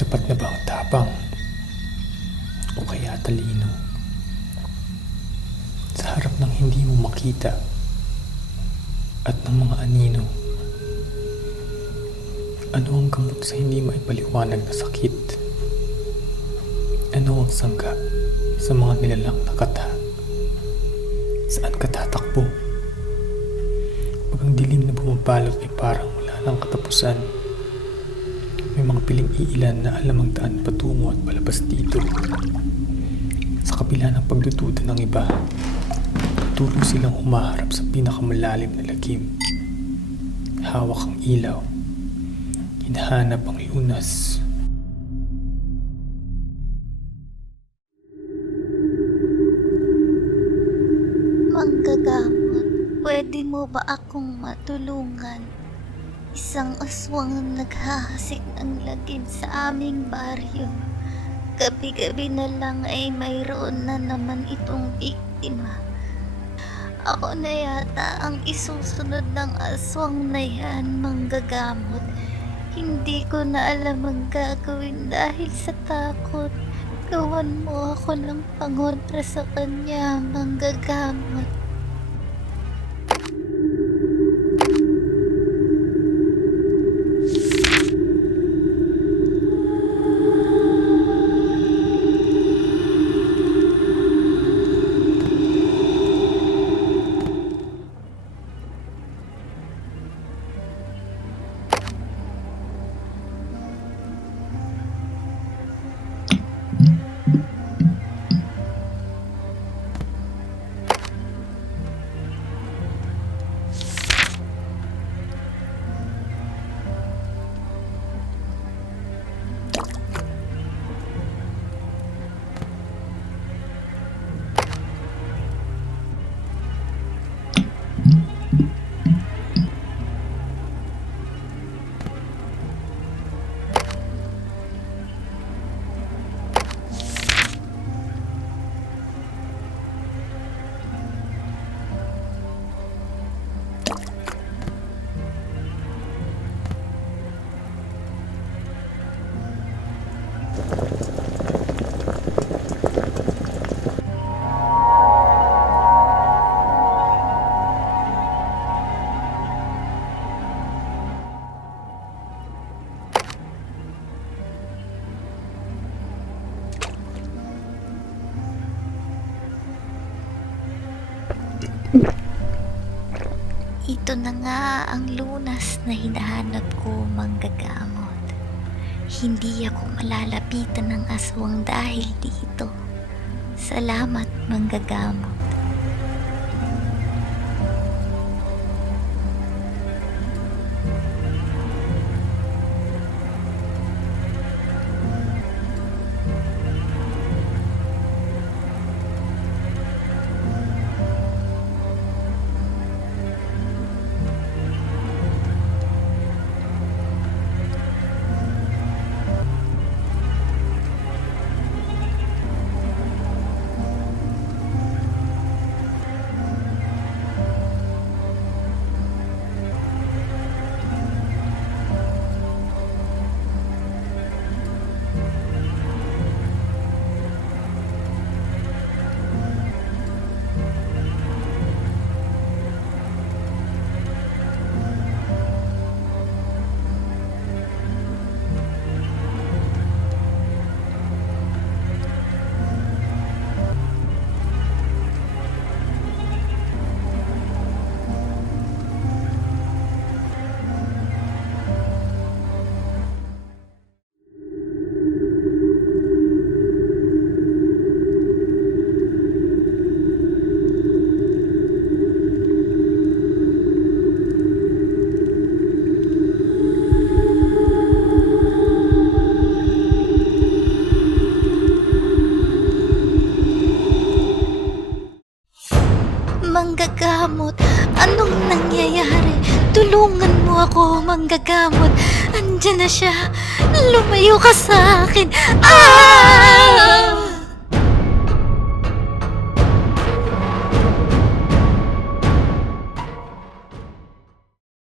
Sapat na ba ang tapang o kaya talino sa harap ng hindi mo makita at ng mga anino? Ano ang gamot sa hindi maipaliwanag na sakit? Ano ang sangga sa mga nilalang nakata? Saan ka tatakbo? Pag ang dilim na bumabalot ay parang wala ng katapusan, may mga piling iilan na alam ang daan patungo at palabas dito. Sa kabila ng pagdududa ng iba, patuloy silang humaharap sa pinakamalalim na lagim. Hawak ang ilaw, hinahanap ang lunas. Manggagamot, pwede mo ba akong matulungan? Isang aswang ang naghahasik ng lagim sa aming baryo. Gabi-gabi na lang ay mayroon na naman itong biktima. Ako na yata ang isusunod ng aswang na yan, manggagamot. Hindi ko na alam ang gagawin dahil sa takot. Gawan mo ako ng pangontra sa kanya, manggagamot. Ito na nga ang lunas na hinahanap ko, manggagamot. Hindi ako malalapitan ng aswang dahil dito. Salamat, manggagamot. Manggagamot, anong nangyayari? Tulungan mo ako, manggagamot. Andiyan na siya. Lumayo ka sa akin. Ah!